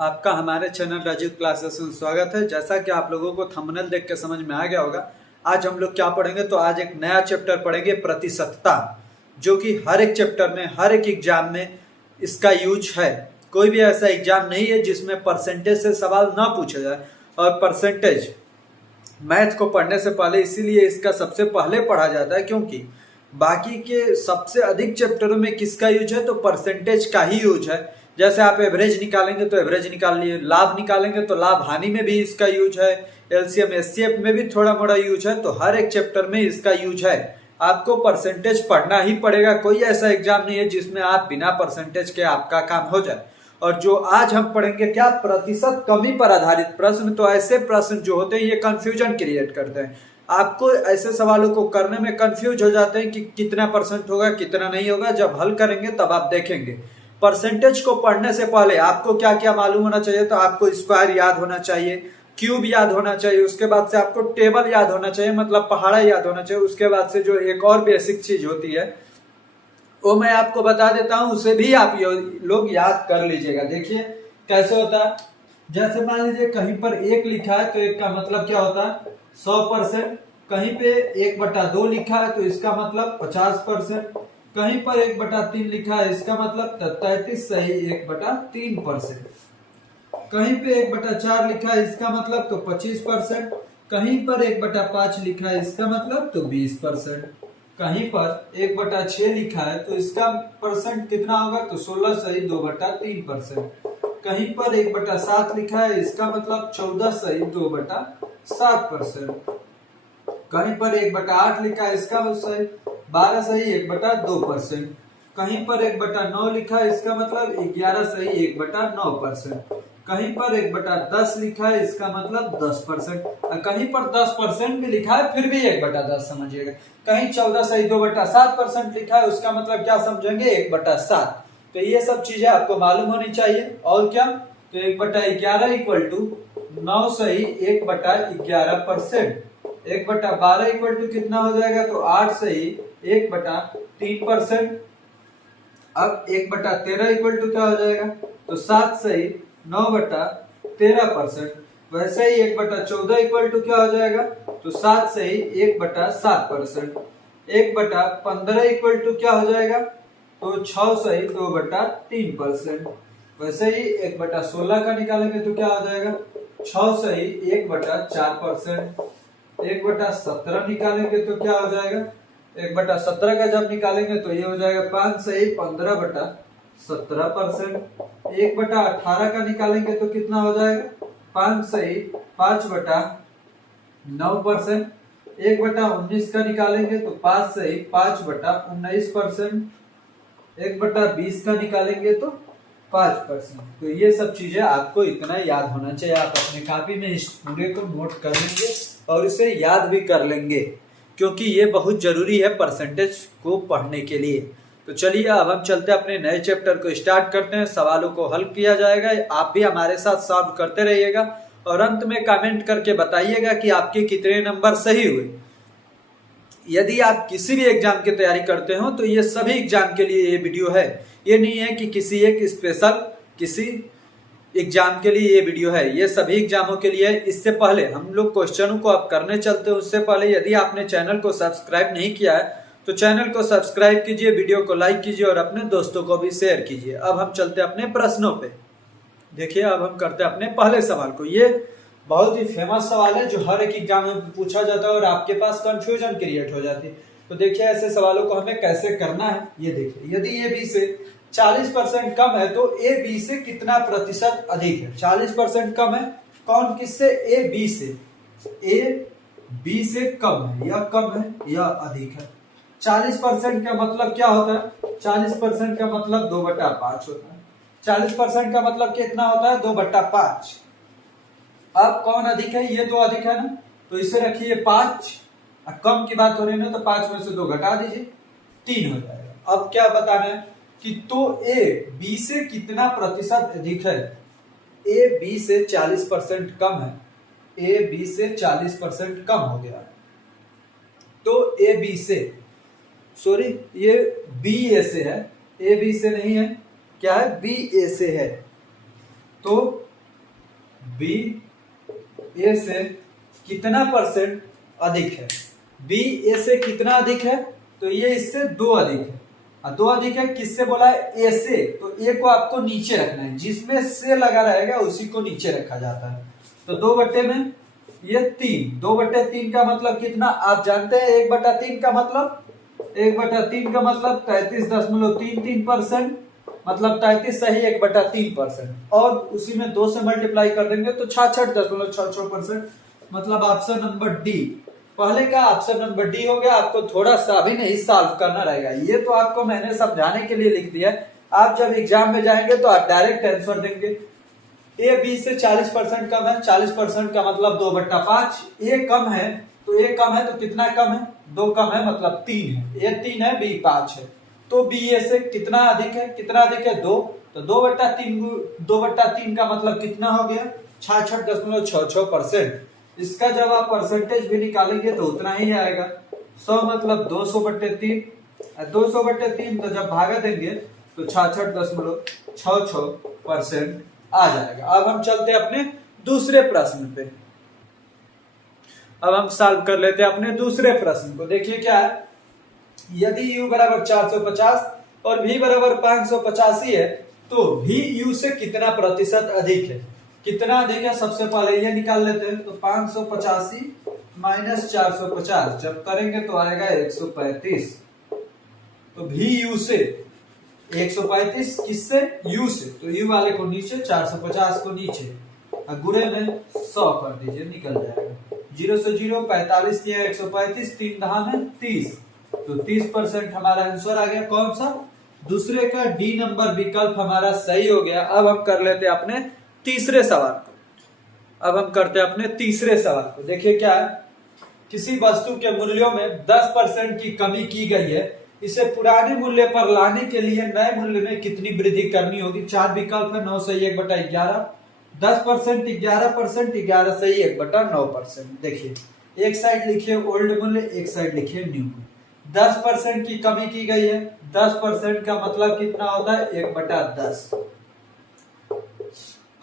आपका हमारे channel Rajiv classes में स्वागत है। जैसा कि आप लोगों को थंबनेल देख के समझ में आ गया होगा, आज हम लोग क्या पढ़ेंगे। तो आज एक नया चैप्टर पढ़ेंगे, प्रतिशतता, जो कि हर एक चैप्टर में, हर एक एग्जाम में इसका यूज है। कोई भी ऐसा एग्जाम नहीं है जिसमें परसेंटेज से सवाल ना पूछा जाए। और परसेंटेज मैथ को पढ़ने से पहले इसीलिए इसका सबसे पहले पढ़ा जाता है, क्योंकि बाकी के सबसे अधिक चैप्टरों में किसका यूज है, तो परसेंटेज का ही यूज है। जैसे आप एवरेज निकालेंगे तो एवरेज निकाल लिए, लाभ निकालेंगे तो लाभ हानि में भी इसका यूज है, एलसीएम एचसीएफ में भी थोड़ा मोड़ा यूज है। तो हर एक चैप्टर में इसका यूज है। आपको परसेंटेज पढ़ना ही पड़ेगा। कोई ऐसा एग्जाम नहीं है जिसमें आप बिना परसेंटेज के आपका काम हो जाए। और जो आज हम पढ़ेंगे क्या, प्रतिशत कमी पर आधारित प्रश्न। तो ऐसे प्रश्न जो होते हैं ये कंफ्यूजन क्रिएट करते हैं। आपको ऐसे सवालों को करने में कंफ्यूज हो जाते हैं कि कितना परसेंट होगा, कितना नहीं होगा। जब हल करेंगे तब आप देखेंगे। परसेंटेज को पढ़ने से पहले आपको क्या क्या मालूम होना चाहिए, तो आपको स्क्वायर याद होना चाहिए, क्यूब याद होना चाहिए, उसके बाद से आपको टेबल याद होना चाहिए, मतलब पहाड़ा याद होना चाहिए। उसके बाद से जो एक और बेसिक चीज होती है वो मैं आपको बता देता हूं, उसे भी आप लोग याद कर लीजिएगा। देखिए कैसे होता है। जैसे मान लीजिए कहीं पर एक लिखा है तो एक का मतलब क्या होता है, 100%। कहीं पे 1/2 लिखा है तो इसका मतलब 50%। कहीं पर 1/3 लिखा है, इसका मतलब 33 सही 1/3%। कहीं पे 1/4 लिखा है, इसका मतलब तो 25%। कहीं पर 1/5 लिखा है, इसका मतलब तो 20%। कहीं पर 1/6 लिखा है तो इसका परसेंट कितना होगा, तो 16 सही 2/3%। कहीं पर 1/7 लिखा है, इसका मतलब 14 सही 2/7%। कहीं पर 1/8 लिखा है, इसका सही 12 सही 1/2%। कहीं पर 1/9 लिखा है, इसका मतलब 11 सही 1/9%। कहीं पर 1/10 लिखा है, इसका मतलब 10%। कहीं पर 10% भी लिखा है फिर भी 1/10 समझिएगा। कहीं 14 सही 2/7% लिखा है, उसका मतलब क्या समझेंगे, 1/7। तो ये सब चीजें आपको मालूम होनी चाहिए। और क्या, तो 1/11 इक्वल टू 9 सही 1/11%। 1/12 इक्वल टू कितना हो जाएगा, तो 8 सही 1/3%। अब 1/13 इक्वल टू क्या हो जाएगा, तो 7 सही 9/13%। वैसे ही 1/14 इक्वल टू क्या हो जाएगा, तो 7 सही 1/7%। 1/15 इक्वल टू क्या हो जाएगा, तो 6 सही 2/3%। वैसे ही 1/16 का निकालेंगे तो क्या हो जाएगा, 6 सही 1/4%। 1/17 निकालेंगे तो क्या हो जाएगा, 1/17 का जब निकालेंगे तो ये हो जाएगा 5 सही 15/17%। 1/18 का निकालेंगे तो कितना हो जाएगा, 5 सही 5/9%। 1/19 का निकालेंगे तो 5 सही 5/19%। 1/20 का निकालेंगे तो 5%। तो ये सब चीजें आपको इतना याद होना चाहिए। आप अपने कॉपी में इस पूरे को नोट कर लेंगे और इसे याद भी कर लेंगे, क्योंकि ये बहुत जरूरी है परसेंटेज को पढ़ने के लिए। तो चलिए अब हम चलते अपने नए चैप्टर को स्टार्ट करते हैं। सवालों को हल किया जाएगा, आप भी हमारे साथ सॉल्व करते रहिएगा और अंत में कमेंट करके बताइएगा कि आपके कितने नंबर सही हुए। यदि आप किसी भी एग्जाम की तैयारी करते हो तो ये सभी एग्जाम के लिए ये वीडियो है। ये नहीं है कि किसी एक स्पेशल किसी एग्जाम के लिए ये वीडियो है, ये सभी एग्जामों के लिए है। इससे पहले हम लोग क्वेश्चनों को आप करने चलते हैं, उससे पहले यदि आपने चैनल को सब्सक्राइब नहीं किया है तो चैनल को सब्सक्राइब कीजिए, वीडियो को लाइक कीजिए और अपने दोस्तों को भी शेयर कीजिए। अब हम चलते हैं अपने प्रश्नों पे। देखिए अब हम करते हैं अपने पहले सवाल को। ये बहुत ही फेमस सवाल है जो हर एक एग्जाम में पूछा जाता है और आपके पास कंफ्यूजन क्रिएट हो जाती है। तो देखिए ऐसे सवालों को हमें कैसे करना है, ये देखिए। यदि ए बी से 40% कम है तो ए बी से कितना प्रतिशत अधिक है। 40% कम है, कौन किससे, ए बी से। ए बी से कम है या कम है या अधिक है। 40% का मतलब क्या होता है, 40% का मतलब 2/5 होता है। 40% का मतलब कितना होता है, 2/5। अब कौन अधिक है, ये तो अधिक है ना, तो इसे रखिए 5। कम की बात हो रही है ना, तो 5 में से 2 घटा दीजिए, 3 हो जाएगा। अब क्या बताना है कि तो ए बी से कितना प्रतिशत अधिक है। ए बी से 40% कम है, ए बी से 40% कम हो गया। तो ए बी से, सॉरी ये बी ए से है, ए बी से नहीं है, क्या है, बी ए से है। तो बी ए से कितना परसेंट अधिक है। बी ए से कितना अधिक है, तो ये इससे 2 अधिक है। 2 अधिक है किससे बोला है, ए से, तो ए को आपको नीचे रखना है, जिसमें से लगा रहेगा उसी को नीचे रखा जाता है। तो 2 बट्टे में ये 3, 2/3 का मतलब कितना आप जानते हैं, 1/3 का मतलब 1/3 का मतलब 33.33%, मतलब 33 सही 1/3%, और उसी में 2 से मल्टीप्लाई कर देंगे तो 66.66%, मतलब ऑप्शन नंबर डी। पहले का ऑप्शन नंबर डी हो गया। आपको थोड़ा सा भी नहीं सॉल्व करना रहेगा, ये तो आपको मैंने समझाने के लिए लिख दिया। आप जब एग्जाम में जाएंगे तो आप डायरेक्ट आंसर देंगे। ए बी से 40% कम है, 40% का मतलब 2/5। ए कम है तो ए कम है तो कितना कम है, 2 कम है मतलब 3 है। ए 3 है, बी 5 है, तो बी ए से कितना अधिक है, कितना अधिक है 2, तो 2/3 का मतलब कितना हो गया 66.66%। इसका जब आप परसेंटेज भी निकालेंगे तो उतना ही आएगा। 100 मतलब 200/3, 200/3 तो जब भागा देंगे तो 66.66% आ जाएगा। अब हम चलते हैं अपने दूसरे प्रश्न पे। अब हम सॉल्व कर लेते हैं अपने दूसरे प्रश्न को। देखिए क्या है, यदि u बराबर 450 और v बराबर 585 है तो v u से कितना प्रतिशत अधिक है। कितना अधिक है सबसे पहले ये निकाल लेते हैं। तो 585 माइनस 450 जब करेंगे तो आएगा 135। तो v u से 135 किससे, u से, तो u वाले को नीचे, 450 को नीचे, गुणे में 100 कर दीजिए, निकल जाएगा। 0 से 0 45 दिया 135, 3 दहा में 30, तो 30% हमारा आंसर आ गया। कौन सा, दूसरे का डी नंबर विकल्प हमारा सही हो गया। अब हम कर लेते हैं अपने तीसरे सवाल को। अब हम करते हैं अपने तीसरे सवाल को। देखिए क्या है, किसी वस्तु के मूल्यों में 10% की कमी की गई है, इसे पुराने मूल्य पर लाने के लिए नए मूल्य में कितनी वृद्धि करनी होगी। 4 विकल्प है, 9 सही 1/11, 10%, 11%, 11 सही 1/9%। देखिए एक साइड लिखिए ओल्ड मूल्य, एक साइड लिखिए न्यू मूल्य। 10% की कमी की गई है, 10% का मतलब कितना होता है 1/10।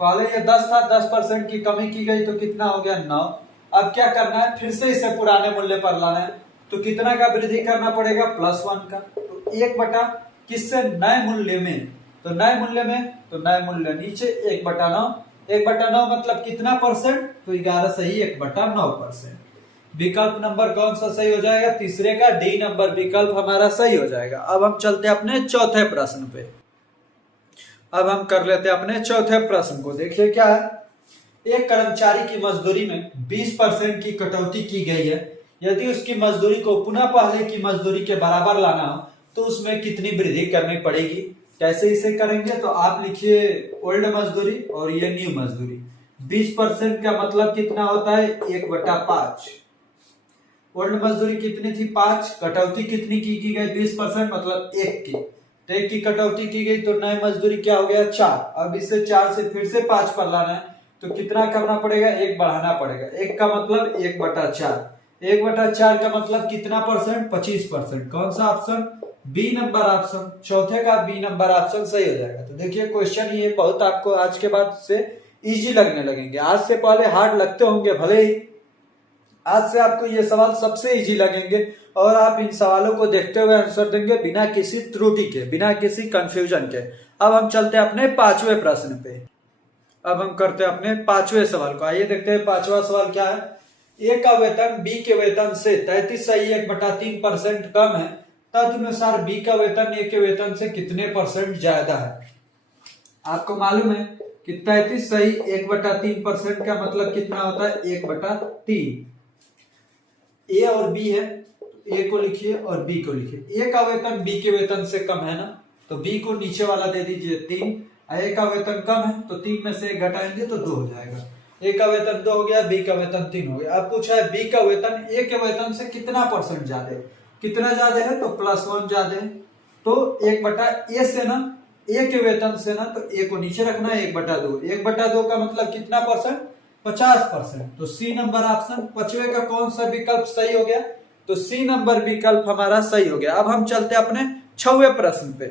पहले ये 10 था, 10% की कमी की गई तो कितना हो गया 9। अब क्या करना है, फिर से इसे पुराने मूल्य पर लाना है, तो कितना का वृद्धि करना पड़ेगा +1 का। तो 1 किससे, नए मूल्य में, तो नए मूल्य में, तो नए मूल्य नीचे 1/9, 1/9 मतलब कितना परसेंट, तो 11 सही 1/9%। विकल्प नंबर कौन सा सही हो जाएगा, तीसरे का डी नंबर विकल्प हमारा सही हो जाएगा। अब हम चलते हैं अपने चौथे प्रश्न पे। अब हम कर लेते हैं अपने चौथे प्रश्न को। देखिए क्या है, एक कर्मचारी की मजदूरी में 20% की कटौती की गई है। यदि उसकी मजदूरी को पुनः पहले की मजदूरी के बराबर लाना हो तो उसमें कितनी वृद्धि करनी पड़ेगी। कैसे इसे करेंगे, तो आप लिखिए ओल्ड मजदूरी और ये न्यू मजदूरी। 20% का मतलब कितना होता है 1/5। ओल्ड मजदूरी कितनी थी 5, कटौती कितनी की गई 20% मतलब 1 की, तो 1 की कटौती की गई, तो नई मजदूरी क्या हो गया 4। अब इसे 4 से फिर से 5 पर लाना है तो कितना करना पड़ेगा, 1 बढ़ाना पड़ेगा। 1 का मतलब 1/4, 1/4 का मतलब कितना परसेंट, 25%। कौन सा ऑप्शन, बी नंबर ऑप्शन, चौथे का बी नंबर ऑप्शन सही हो जाएगा। तो देखिए क्वेश्चन ये बहुत आपको आज के बाद से इजी लगने लगेंगे। आज से पहले हार्ड लगते होंगे भले ही, आज से आपको ये सवाल सबसे इजी लगेंगे और आप इन सवालों को देखते हुए आंसर देंगे बिना किसी त्रुटि के, बिना किसी कंफ्यूजन के। अब हम चलते हैं अपने पांचवें प्रश्न पे। अब हम करते हैं अपने पांचवें सवाल को। आइए देखते हैं पांचवा सवाल क्या है। ए का वेतन बी के वेतन से 33 सही 1/3% कम है, तदनुसार बी का वेतन ए के वेतन से कितने परसेंट ज्यादा है। आपको मालूम है कि 33 सही 1/3% का मतलब कितना होता है 1/3। ए और बी है, ए को लिखिए और बी को लिखिए। ए का वेतन बी के वेतन से कम है ना, तो बी को नीचे वाला दे दीजिए 3। ए का वेतन कम है तो 3 में से 1 घटाएंगे तो 2 हो जाएगा। ए का वेतन 2 हो गया, बी का वेतन 3 हो गया। अब पूछा है बी का वेतन ए के वेतन से कितना परसेंट ज्यादा है। कितना ज्यादा है, तो +1 ज्यादा है। तो 1/ए से ना, ए के वेतन से ना, तो ए को नीचे रखना है 1/2। 1/2 का मतलब कितना परसेंट, 50%। तो सी नंबर ऑप्शन पांचवे का कौन सा विकल्प सही हो गया, तो सी नंबर विकल्प हमारा सही हो गया। अब हम चलते हैं अपने 6वें प्रश्न पे।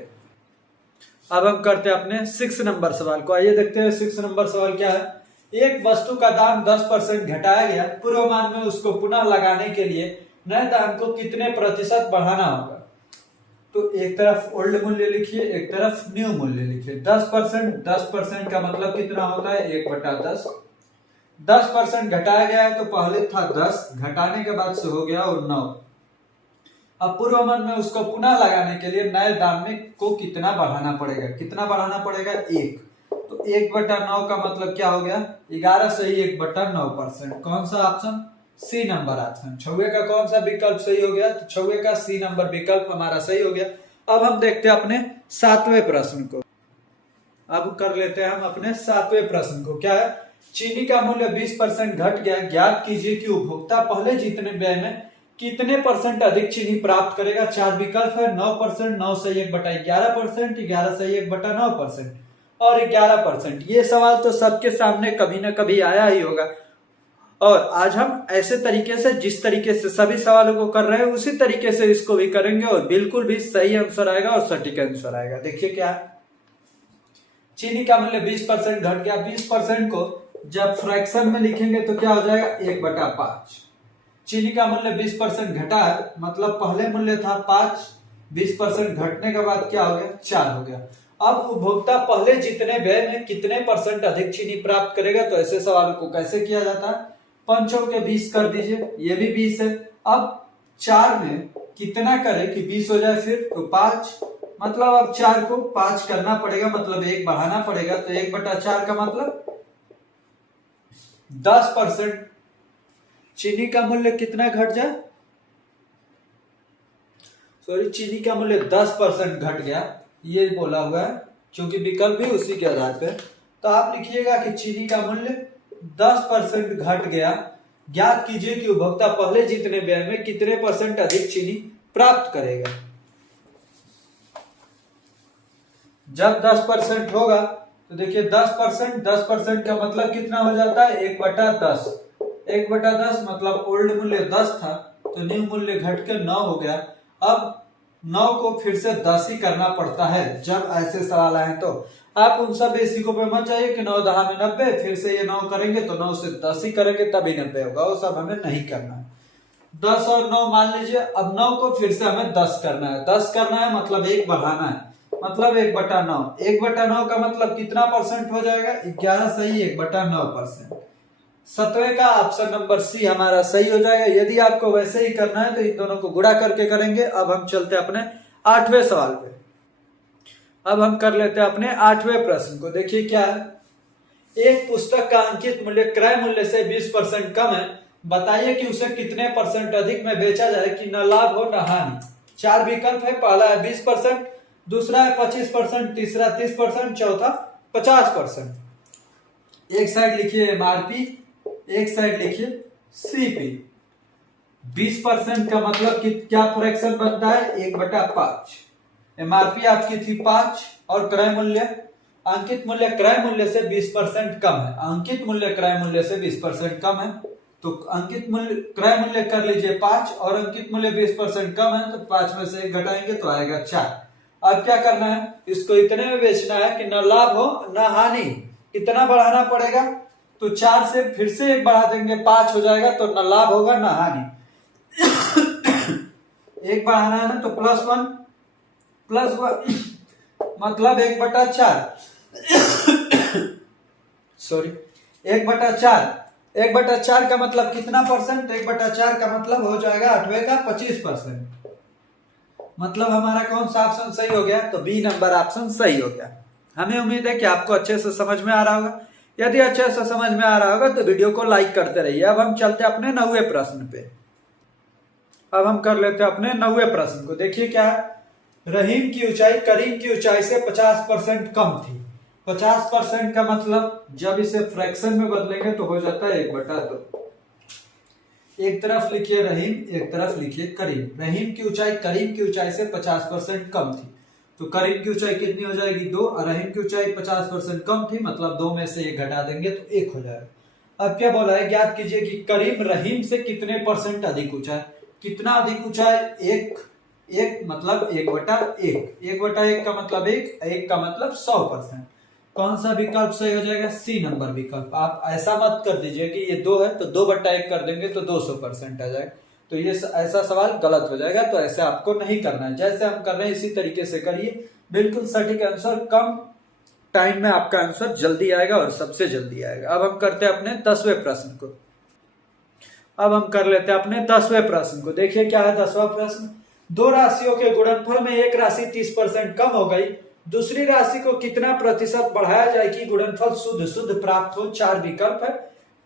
अब हम करते हैं अपने 6 नंबर सवाल को। आइए देखते हैं 6 नंबर सवाल क्या है। एक वस्तु का दाम 10% घटाया गया, पूर्वमान में उसको पुनः लगाने के लिए नए दाम को कितने प्रतिशत बढ़ाना होगा। तो एक तरफ ओल्ड मूल्य लिखिए, एक तरफ न्यू मूल्य लिखिए। 10%, 10% का मतलब कितना होता है 1/10। 10% घटाया गया है तो पहले था 10, घटाने के बाद से हो गया और 9। अब पूर्वमान में उसको पुनः लगाने के लिए नए दाम में को कितना बढ़ाना पड़ेगा, कितना बढ़ाना पड़ेगा 1। तो 1/9 का मतलब क्या हो गया 11 सही 1/9%। कौन सा ऑप्शन, सी नंबर ऑप्शन। छुए का कौन सा विकल्प सही हो गया, तो छुए का सी नंबर विकल्प हमारा सही हो गया। अब हम देखते हैं अपने 7वें प्रश्न को। अब कर लेते हैं हम अपने 7वें प्रश्न को। क्या है, चीनी का मूल्य 20% घट गया, ज्ञात कीजिए कि उपभोक्ता पहले जितने व्यय में कितने % अधिक चीनी प्राप्त करेगा। 4 विकल्प है, 9%, 9 सही 1/11%, 11 सही 1/9% और 11%। ये सवाल तो सबके सामने कभी ना कभी आया ही होगा, और आज हम ऐसे तरीके से, जिस तरीके से सभी सवालों को कर रहे हैं उसी तरीके से इसको भी करेंगे और बिल्कुल भी सही आंसर आएगा और सटीक आंसर आएगा। देखिए क्या है, चीनी का मूल्य 20% घट गया। 20% को जब फ्रैक्शन में लिखेंगे तो क्या हो जाएगा 1/5। चीनी का मूल्य 20% घटा है, मतलब पहले मूल्य था 5, 20% घटने के बाद क्या हो गया 4 हो गया। अब उपभोक्ता पहले जितने व्यय में कितने % अधिक चीनी प्राप्त करेगा। तो ऐसे सवालों को कैसे किया जाता है, 5 के 20 कर दीजिए, ये भी 20 है। अब 4 में कितना करे कि 20 हो जाए, फिर तो 5, मतलब अब 4 को 5 करना पड़ेगा, मतलब 1 बढ़ाना पड़ेगा। तो 1/4 का मतलब 10% चीनी का मूल्य कितना घट जाए, सॉरी चीनी का मूल्य 10% घट गया, ये बोला हुआ है क्योंकि विकल्प भी उसी के आधार पे। तो आप लिखिएगा कि चीनी का मूल्य 10% घट गया, ज्ञात कीजिए कि उपभोक्ता पहले जितने व्यय में कितने % अधिक चीनी प्राप्त करेगा। जब 10% होगा तो देखिए 10% का मतलब कितना हो जाता है 1/10। 1/10 मतलब ओल्ड मूल्य 10 था तो न्यू मूल्य घट के 9 हो गया। अब 9 को फिर से 10 ही करना पड़ता है जब ऐसे सवाल आए। तो आप उन सब बेसिकों पे मत जाइए कि 9 10 में 90, फिर से ये 9 करेंगे तो 9 से 10 ही करेंगे तभी 90 होगा, वो सब हमें नहीं करना है। 10 और 9 मान लीजिए, अब 9 को फिर से हमें 10 करना है। 10 करना है मतलब 1 बढ़ाना है, मतलब 1/9। 1/9 का मतलब कितना % हो जाएगा 11 सही 1/9%। 7वें का ऑप्शन नंबर सी हमारा सही हो जाएगा। यदि आपको वैसे ही करना है तो इन दोनों को गुणा करके करेंगे। अब हम चलते हैं अपने 8वें सवाल पे। अब हम कर लेते हैं अपने 8वें प्रश्न को। देखिए क्या है, एक पुस्तक का अंकित मूल्य क्रय मूल्य से 20% कम है, बताइए कि उसे कितने % अधिक में बेचा जाए कि न लाभ हो न हानि। 4 विकल्प है, पहला है 20%, दूसरा है 25%, तीसरा 30%, चौथा 50%। एक साइड लिखिए एमआरपी, एक साइड लिखिए सीपी। 20% का मतलब कि क्या फ्रैक्शन बनता है 1/5। एमआरपी आपकी थी 5 और क्रय मूल्य, अंकित मूल्य क्रय मूल्य से 20% कम है। अंकित मूल्य क्रय मूल्य से 20% कम है तो अंकित मूल्य क्रय मूल्य कर लीजिए 5 और अंकित मूल्य 20% कम है तो 5 में से 1 घटाएंगे तो आएगा 4। अब क्या करना है, इसको इतने में बेचना है कि न लाभ हो न हानि। कितना बढ़ाना पड़ेगा, तो 4 से फिर से 1 बढ़ा देंगे 5 हो जाएगा तो न लाभ होगा न हानि। 1 बढ़ाना है ना तो +1 मतलब 1/4 सॉरी 1/4। 1/4 का मतलब कितना %, 1/4 का मतलब हो जाएगा 8वें का 25%। मतलब हमारा कौन सा ऑप्शन सही हो गया, तो बी नंबर ऑप्शन सही हो गया। हमें उम्मीद है कि आपको अच्छे से समझ में आ रहा होगा। यदि अच्छे से समझ में आ रहा होगा तो वीडियो को लाइक करते रहिए। अब हम चलते हैं अपने 9वें प्रश्न पे। अब हम कर लेते हैं अपने 9वें प्रश्न को। देखिए क्या है, रहीम की ऊंचाई करीम की ऊंचाई से 50% कम थी। 50% का मतलब जब इसे फ्रैक्शन में बदलेंगे तो हो जाता है 1/2। एक तरफ लिखिए रहीम, एक तरफ लिखिए करीम। रहीम की ऊंचाई करीम की ऊंचाई से 50% कम थी तो करीम की ऊंचाई कितनी हो जाएगी 2 और रहीम की ऊंचाई 50% कम थी, मतलब 2 में से 1 घटा देंगे तो 1 हो जाएगा। अब क्या बोला है, ज्ञात कीजिए कि करीम रहीम से कितने % अधिक ऊंचा है। कितना अधिक ऊंचा है, 1 मतलब 1/1। 1/1 का मतलब 1 का मतलब 100%। कौन सा विकल्प सही हो जाएगा? सी नंबर विकल्प। आप ऐसा मत कर दीजिए कि ये 2 है तो 2/1 कर देंगे तो 200% आ जाएगा, तो ये ऐसा सवाल गलत हो जाएगा। तो ऐसे आपको नहीं करना है, जैसे हम कर रहे हैं इसी तरीके से करिए, बिल्कुल सटीक आंसर, कम टाइम में आपका आंसर जल्दी आएगा और सबसे जल्दी आएगा। अब हम करते हैं अपने 10वें प्रश्न को। अब हम कर लेते हैं अपने 10वें प्रश्न को। देखिए क्या है 10वां प्रश्न। दो राशियों के गुणनफल में एक राशि 30% कम हो गई, दूसरी राशि को कितना प्रतिशत बढ़ाया जाए कि गुणनफल शुद्ध प्राप्त हो? 4 विकल्प है।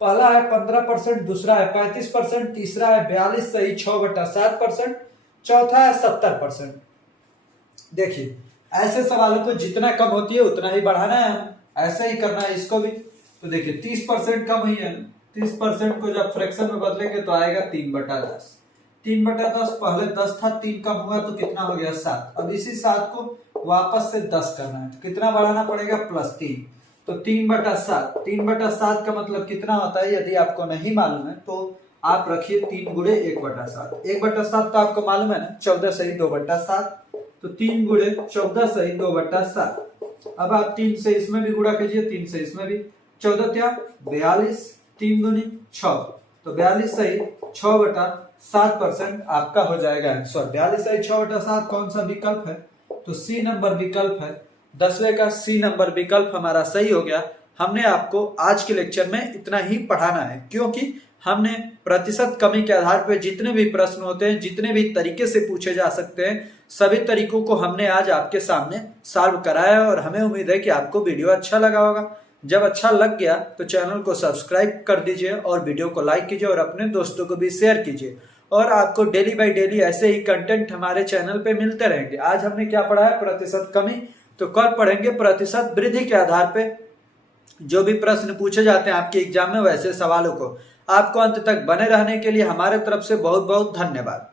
पहला है 15%, दूसरा है 35%, तीसरा है 42 सही 6/7%, चौथा है 70%। देखिए ऐसे सवालों को जितना कम होती है उतना ही बढ़ाना है, ऐसा ही करना है इसको भी। तो देखिए 30% कम ही है, 30% को जब फ्रैक्शन में बदलेंगे तो आएगा 3/10। 3/10 पहले 10 था, 3 कम हुआ तो कितना हो गया? 7। अब इसी 7 को वापस से 10 करना है, तो कितना बढ़ाना पड़ेगा? +3। तो 3/7, 3/7 का मतलब कितना होता है? यदि आपको नहीं मालूम है तो आप रखिए 3 गुणे 1/7। 1/7 तो आपको मालूम है ना, 14 सही 2/7, तो 3 गुणे 14 सही 2/7। अब आप 3 से इसमें भी गुणा कीजिए, 3 से इसमें भी, 14 क्या 42, 3 दूनी 6, तो 42 सही 6/7% आपका हो जाएगा आंसर। 42 सही 6/7 कौन सा विकल्प है? तो सी नंबर विकल्प है। 10वें का सी नंबर विकल्प हमारा सही हो गया। हमने आपको आज के लेक्चर में इतना ही पढ़ाना है, क्योंकि हमने प्रतिशत कमी के आधार पर जितने भी प्रश्न होते हैं, जितने भी तरीके से पूछे जा सकते हैं, सभी तरीकों को हमने आज आपके सामने सॉल्व कराया है। और हमें उम्मीद है कि आपको वीडियो अच्छा लगा होगा। जब अच्छा लग गया तो चैनल को सब्सक्राइब कर दीजिए और वीडियो को लाइक कीजिए और अपने दोस्तों को भी शेयर कीजिए। और आपको डेली बाय डेली ऐसे ही कंटेंट हमारे चैनल पे मिलते रहेंगे। आज हमने क्या पढ़ा है? प्रतिशत कमी। तो कल पढ़ेंगे प्रतिशत वृद्धि के आधार पे जो भी प्रश्न पूछे जाते हैं आपके एग्जाम में, वैसे सवालों को। आपको अंत तक बने रहने के लिए हमारे तरफ से बहुत बहुत धन्यवाद।